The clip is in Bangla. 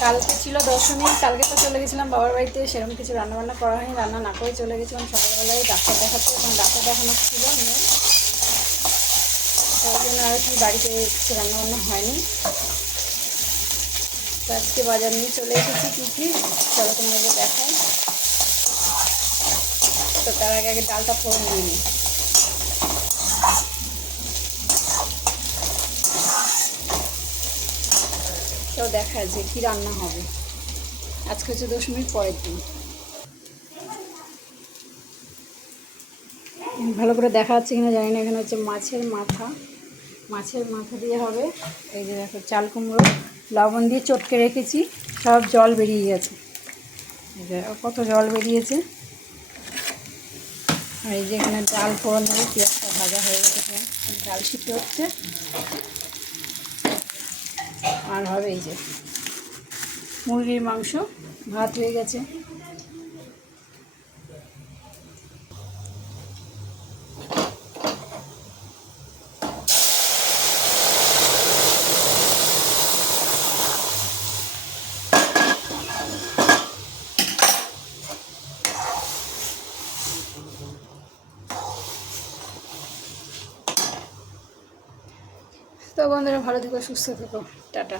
কালকে ছিল দশমী, কালকে তো চলে গেছিলাম বাবার বাড়িতে, সেরকম কিছু রান্নাবান্না করা হয়নি, রান্না না করে চলে গেছিলাম সকালবেলায় ডাক্তার দেখাতে, এবং ডাক্তার দেখানো ছিল মেয়ে, ওই জন্য আর কি বাড়িতে কিছু রান্নাবান্না হয়নি। তো আজকে বাজার নিয়ে চলে এসেছি কী কী, চলো তোমাকে দেখাই। তো তার আগে আগে ডালটা ফোড়ন দিয়ে নিই। তো দেখা যে কী রান্না হবে। আজকে হচ্ছে দশমীর পরের দিন। ভালো করে দেখা যাচ্ছে কিনা জানি না, এখানে হচ্ছে মাছের মাথা দিয়ে হবে। এই যে দেখো চাল কুমড়ো লবণ দিয়ে চটকে রেখেছি, সব জল বেরিয়ে গেছে, এই যে কত জল বেরিয়েছে। আর এই যে এখানে ডাল ফোড়ন দেবো, পেঁয়াজটা ভাজা হয়ে গেছে, ডাল সিদ্ধ হচ্ছে। আর হবে এই যে মুরগির মাংস, ভাত হয়ে গেছে। তো বন্ধুরা ভালো থেকো, সুস্থ থেকো, টাটা।